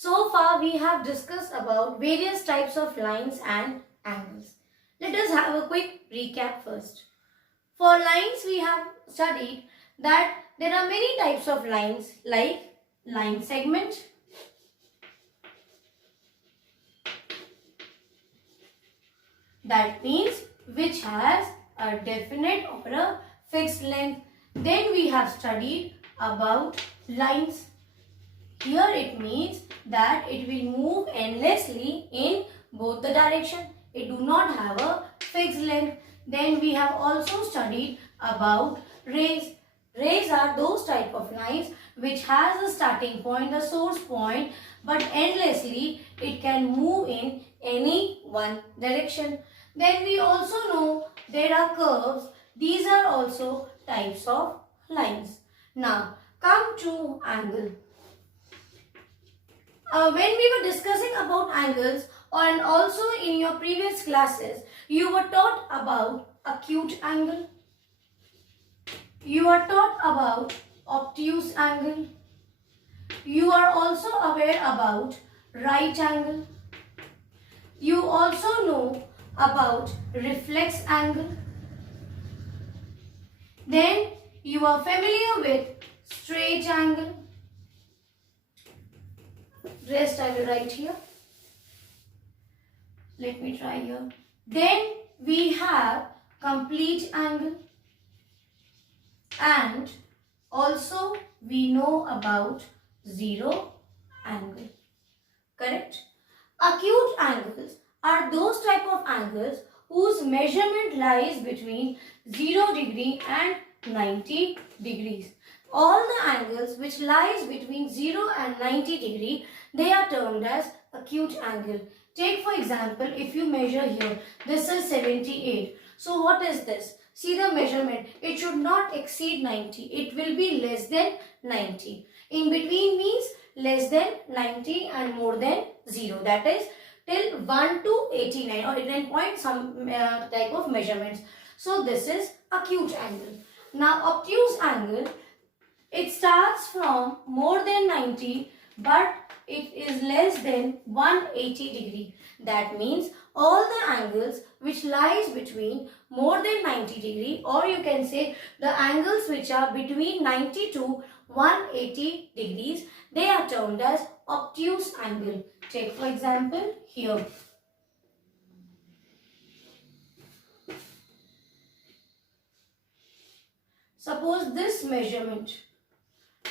So far we have discussed about various types of lines and angles. Let us have a quick recap first. For lines we have studied that there are many types of lines like line segment, that means which has a definite or a fixed length. Then we have studied about lines. Here it means that it will move endlessly in both the direction. It do not have a fixed length. Then we have also studied about rays. Rays are those type of lines which has a starting point, the source point, but endlessly it can move in any one direction. Then we also know there are curves. These are also types of lines. Now come to angle. When we were discussing about angles and also in your previous classes, you were taught about acute angle. You are taught about obtuse angle. You are also aware about right angle. You also know about reflex angle. Then you are familiar with straight angle. Rest I will write here. Let me try here. Then we have complete angle. And also we know about zero angle. Correct? Acute angles are those type of angles whose measurement lies between 0 degree and 90 degrees. All the angles which lies between 0 and 90 degree, they are termed as acute angle. Take for example, if you measure here, this is 78. So what is this? See the measurement, it should not exceed 90. It will be less than 90. In between means less than 90 and more than 0. That is till 1 to 89 or 89 point some type of measurements. So this is acute angle. Now obtuse angle, it starts from more than 90 but it is less than 180 degree. That means all the angles which lies between more than 90 degree, or you can say the angles which are between 90 to 180 degrees, they are termed as obtuse angle. Take for example here. Suppose this measurement,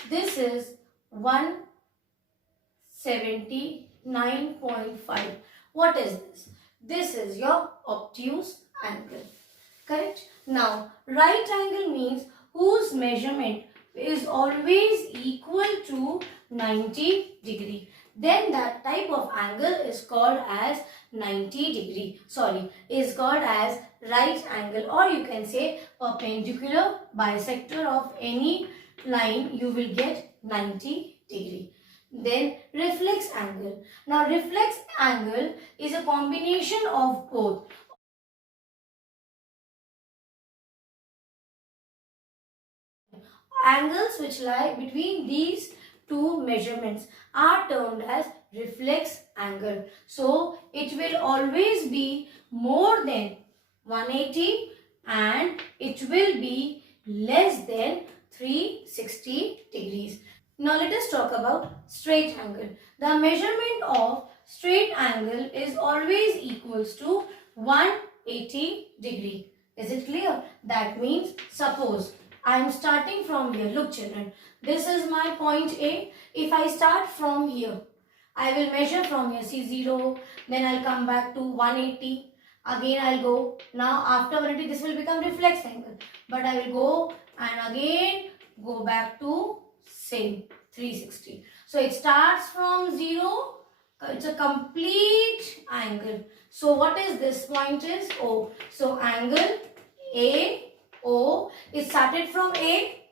this is 179.5. What is this? This is your obtuse angle. Correct? Now, right angle means whose measurement is always equal to 90 degree. Then that type of angle is called as 90 degree. Is called as right angle, or you can say perpendicular bisector of any line, you will get 90 degree. Then reflex angle. Now reflex angle is a combination of both. Angles which lie between these two measurements are termed as reflex angle. So it will always be more than 180 and it will be less than 360 degrees. Now let us talk about straight angle. The measurement of straight angle is always equals to 180 degree. Is it clear? That means suppose I am starting from here. Look children, this is my point A. If I start from here, I will measure from here, see 0, then I'll come back to 180. Again I'll go. Now after 180 this will become reflex angle. But I will go and again go back to same 360. So it starts from 0. It's a complete angle. So what is this point is O. So angle A O is started from A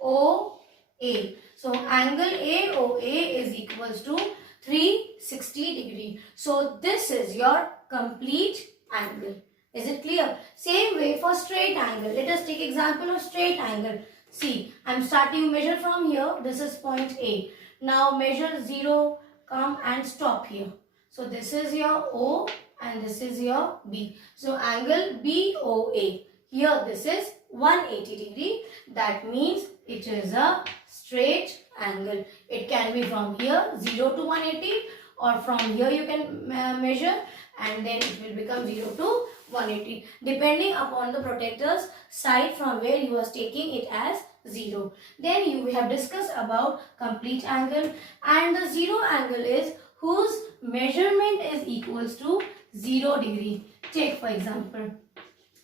O A. So angle A O A is equals to 360 degree. So this is your complete angle. Is it clear? Same way for straight angle. Let us take example of straight angle. See, I am starting measure from here. This is point A. Now measure 0, come and stop here. So this is your O and this is your B. So angle BOA. Here this is 180 degree. That means it is a straight angle. It can be from here 0 to 180 or from here you can measure and then it will become 0 to 180 depending upon the protector's side from where you are taking it as 0. Then we have discussed about complete angle, and the zero angle is whose measurement is equals to 0 degree. Take for example,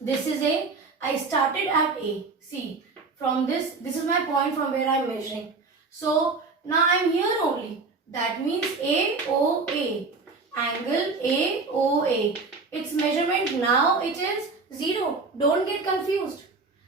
this is A. I started at A. See, from this is my point from where I am measuring. So now I am here only. That means AOA. Angle AOA. Its measurement now it is 0. Don't get confused.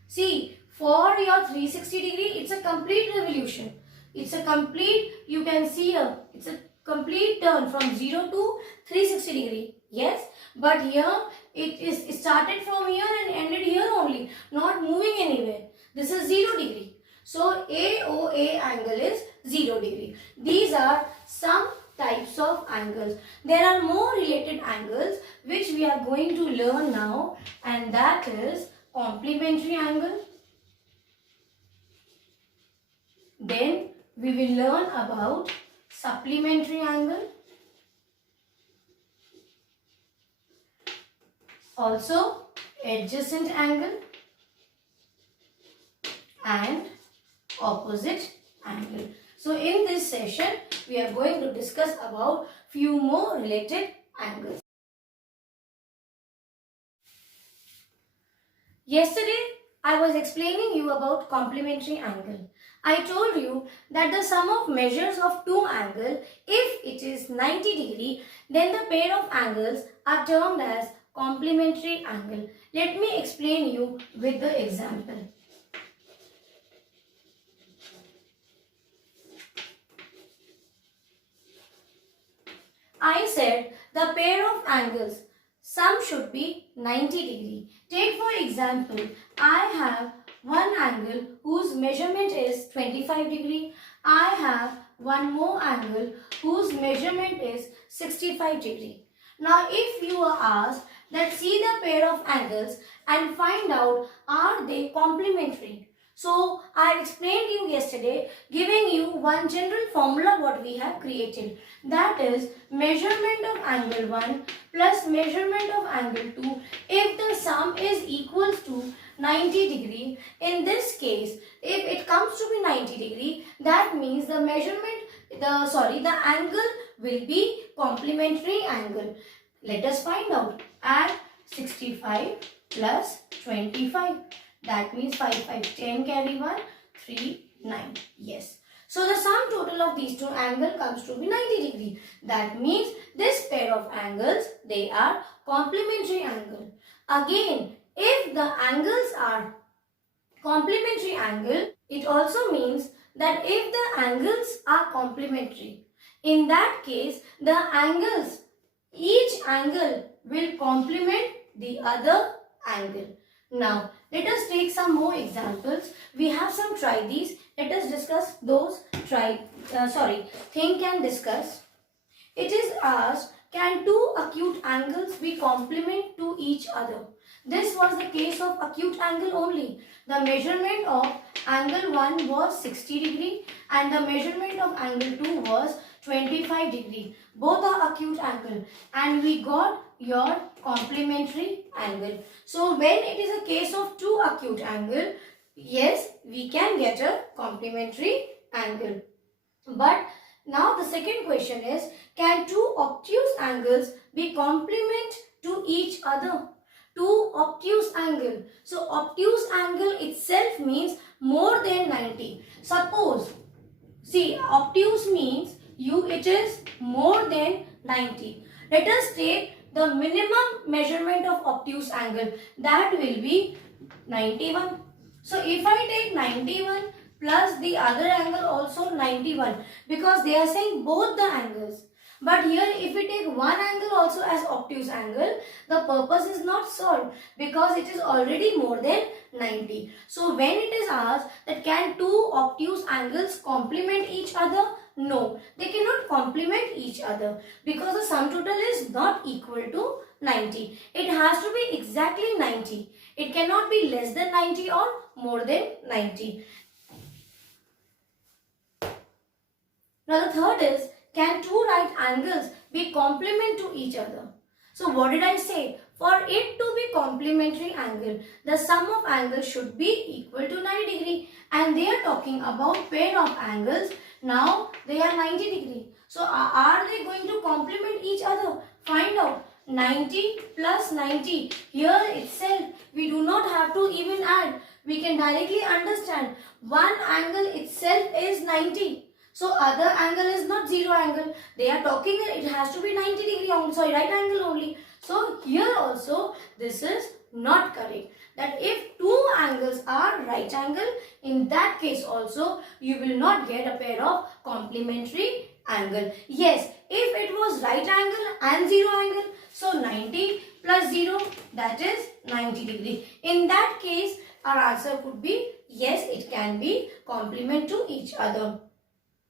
See, for your 360 degree, it's a complete revolution. It's a complete, you can see here, it's a complete turn from 0 to 360 degree. Yes, but here it started from here and ended here only, not moving anywhere. This is 0 degree. So AOA angle is 0 degree. These are some types of angles. There are more related angles which we are going to learn now, and that is complementary angle. Then we will learn about supplementary angle. Also adjacent angle and opposite angle. So in this session we are going to discuss about few more related angles. Yesterday I was explaining you about complementary angle. I told you that the sum of measures of two angles, if it is 90 degree, then the pair of angles are termed as complementary angle. Let me explain you with the example. I said the pair of angles, sum should be 90 degree. Take for example, I have one angle whose measurement is 25 degree. I have one more angle whose measurement is 65 degree. Now if you are asked that see the pair of angles and find out are they complementary. So I explained you yesterday giving you one general formula what we have created. That is measurement of angle 1 plus measurement of angle 2 if the sum is equals to 90 degree. In this case, if it comes to be 90 degree, that means the the angle will be complementary angle. Let us find out. Add 65 plus 25. That means 5, 5, 10 carry 1, 3, 9. Yes. So the sum total of these two angles comes to be 90 degree. That means this pair of angles, they are complementary angle. Again, if the angles are complementary angle, it also means that if the angles are complementary, in that case, the angles, each angle will complement the other angle. Now, let us take some more examples. We have some try these. Let us discuss those think and discuss. It is asked, can two acute angles be complement to each other? This was the case of acute angle only. The measurement of angle 1 was 60 degree and the measurement of angle 2 was 25 degree. Both are acute angle and we got your complementary angle. So when it is a case of two acute angle, yes, we can get a complementary angle. But now the second question is, can two obtuse angles be complement to each other? Two obtuse angle. So obtuse angle itself means more than 90. Suppose, see, obtuse means it is more than 90. Let us take the minimum measurement of obtuse angle. That will be 91. So if I take 91 plus the other angle also 91, because they are saying both the angles. But here if we take one angle also as obtuse angle, the purpose is not solved because it is already more than 90. So when it is asked that can two obtuse angles complement each other? No, they cannot complement each other because the sum total is not equal to 90. It has to be exactly 90. It cannot be less than 90 or more than 90. Now the third is, can two right angles be complement to each other? So what did I say? For it to be complementary angle, the sum of angles should be equal to 90 degree. And they are talking about pair of angles. Now they are 90 degree. So are they going to complement each other? Find out. 90 plus 90. Here itself we do not have to even add. We can directly understand one angle itself is 90. So other angle is not zero angle. They are talking it has to be 90 degree only, sorry, right angle only. So here also this is not correct. That if two angles are right angle, in that case also you will not get a pair of complementary angle. Yes, if it was right angle and zero angle, so 90 plus 0, that is 90 degree. In that case our answer could be yes, it can be complement to each other.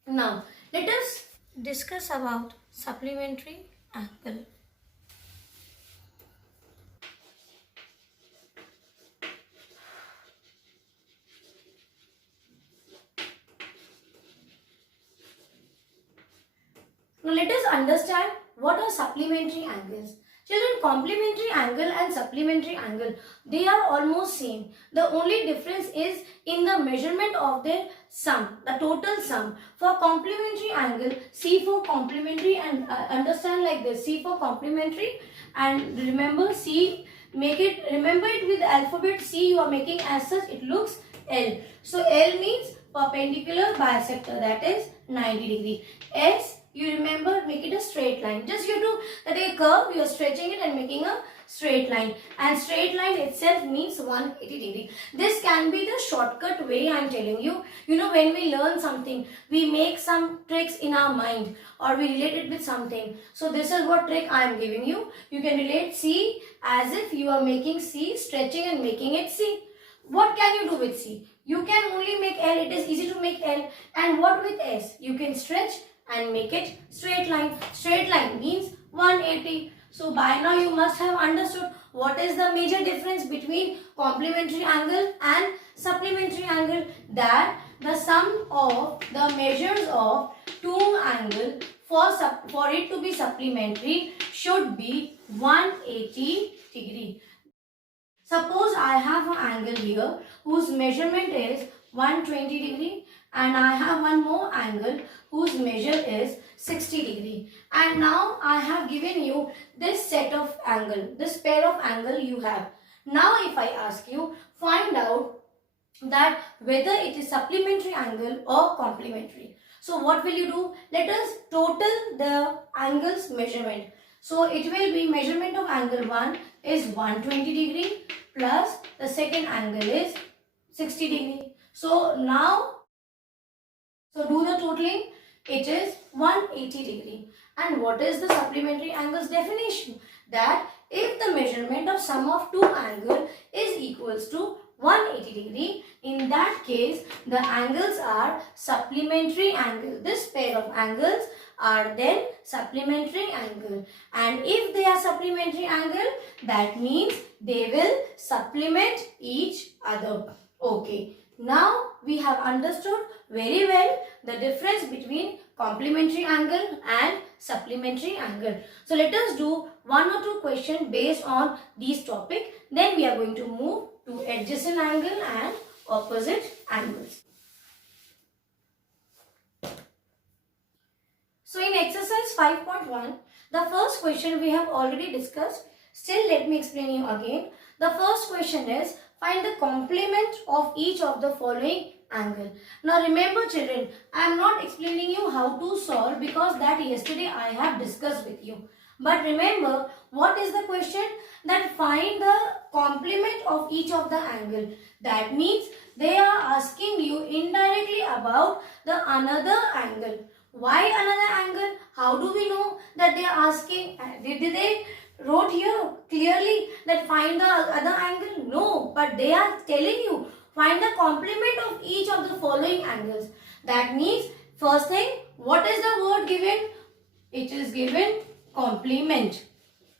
Now, let us discuss about supplementary angle. Now, let us understand what are supplementary angles. Children, complementary angle and supplementary angle, they are almost same. The only difference is in the measurement of their sum, the total sum. For complementary angle, C for complementary and understand like this. C for complementary and remember C, remember it with alphabet C you are making as such, it looks L. So L means perpendicular bisector, that is 90 degree. S, you remember, make it a straight line. Just you do that a curve, you are stretching it and making a straight line. And straight line itself means 180 degree. This can be the shortcut way I am telling you. You know, when we learn something, we make some tricks in our mind or we relate it with something. So this is what trick I am giving you. You can relate C as if you are making C, stretching and making it C. What can you do with C? You can only make L. It is easy to make L. And what with S? You can stretch and make it straight line. Straight line means 180. So by now you must have understood what is the major difference between complementary angle and supplementary angle. That the sum of the measures of two angle for it to be supplementary should be 180 degree. Suppose I have an angle here whose measurement is 120 degree and I have one more angle whose measure is 60 degree. And now I have given you this set of angle, this pair of angle you have. Now if I ask you, find out that whether it is supplementary angle or complementary. So what will you do? Let us total the angles measurement. So it will be measurement of angle 1 is 120 degree plus the second angle is 60 degree. So now, so do the totaling, it is 180 degree. And what is the supplementary angles definition? That if the measurement of sum of two angles is equals to 180 degree, in that case the angles are supplementary angle. This pair of angles are then supplementary angle, and if they are supplementary angle, that means they will supplement each other. Okay, now we have understood very well the difference between complementary angle and supplementary angle. So let us do one or two questions based on these topics. Then we are going to move to adjacent angle and opposite angles. So in exercise 5.1, the first question we have already discussed. Still let me explain you again. The first question is, find the complement of each of the following angle. Now remember children, I am not explaining you how to solve because that yesterday I have discussed with you. But remember, what is the question? That find the complement of each of the angle. That means they are asking you indirectly about the another angle. Why another angle? How do we know that they are asking? Did they wrote here clearly that find the other angle? No, but they are telling you find the complement of each of the following angles. That means first thing, what is the word given? It is given complement,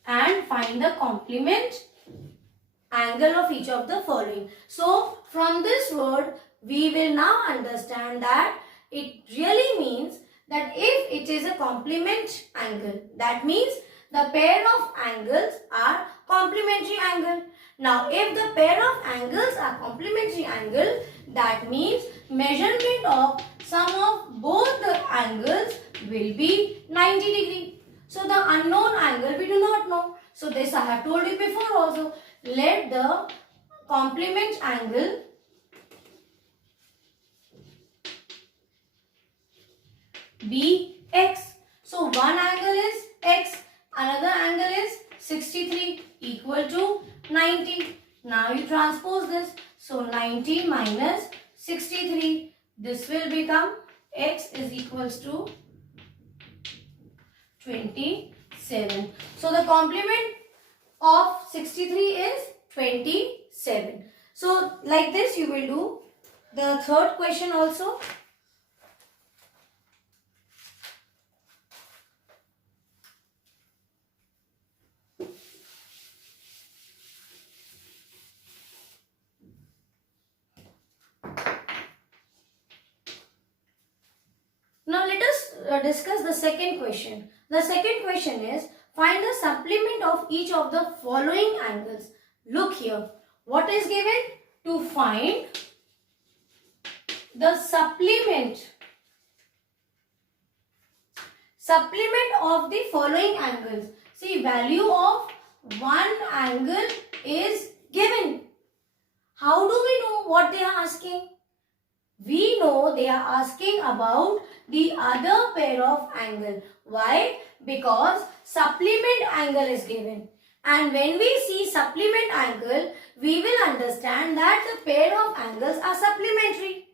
and find the complement angle of each of the following. So from this word we will now understand that it really means that if it is a complement angle, that means the pair of angles are complementary angle. Now if the pair of angles are complementary angle, that means measurement of sum of both the angles will be 90 degree. So the unknown angle we do not know. So this I have told you before also. Let the complement angle be x. So one angle is x, another angle is 63 equal to 90. Now you transpose this. So 90 minus 63. This will become x is equals to 27. So the complement of 63 is 27. So like this you will do the third question also. Now let us discuss the second question. The second question is find the supplement of each of the following angles. Look here. What is given? To find the supplement of the following angles. See, value of one angle is given. How do we know what they are asking? We know they are asking about the other pair of angle. Why? Because supplement angle is given. And when we see supplement angle, we will understand that the pair of angles are supplementary.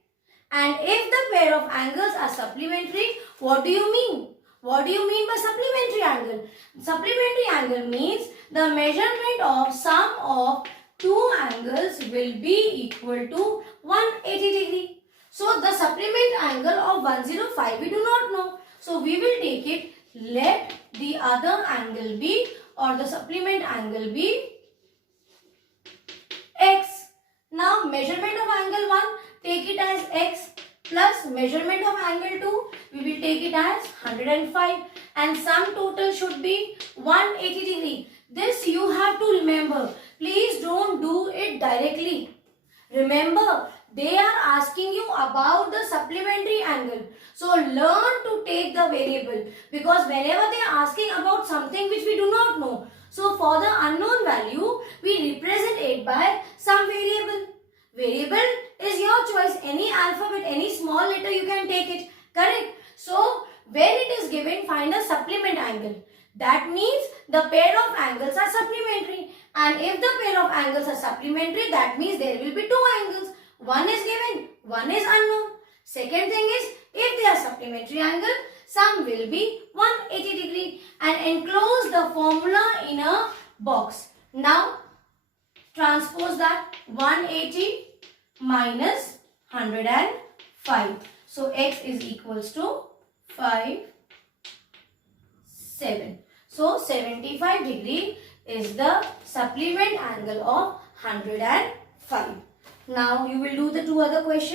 And if the pair of angles are supplementary, what do you mean? What do you mean by supplementary angle? Supplementary angle means the measurement of sum of two angles will be equal to 180 degree. So the supplement angle of 105 we do not know. So we will take it, let the other angle be, or the supplement angle be x. Now measurement of angle 1, take it as x, plus measurement of angle 2, we will take it as 105, and sum total should be 180 degree. This you have to remember. Please don't do it directly. Remember, they are asking you about the supplementary angle. So learn to take the variable, because whenever they are asking about something which we do not know, so for the unknown value, we represent it by some variable. Variable is your choice. Any alphabet, any small letter you can take it. Correct? So when it is given, find a supplement angle. That means the pair of angles are supplementary. And if the pair of angles are supplementary, that means there will be two angles. One is given, one is unknown. Second thing is, if they are supplementary angle, sum will be 180 degree, and enclose the formula in a box. Now transpose that. 180 minus 105. So x is equals to 5, 7. So 75 degree is the supplement angle of 105. Now you will do the two other questions.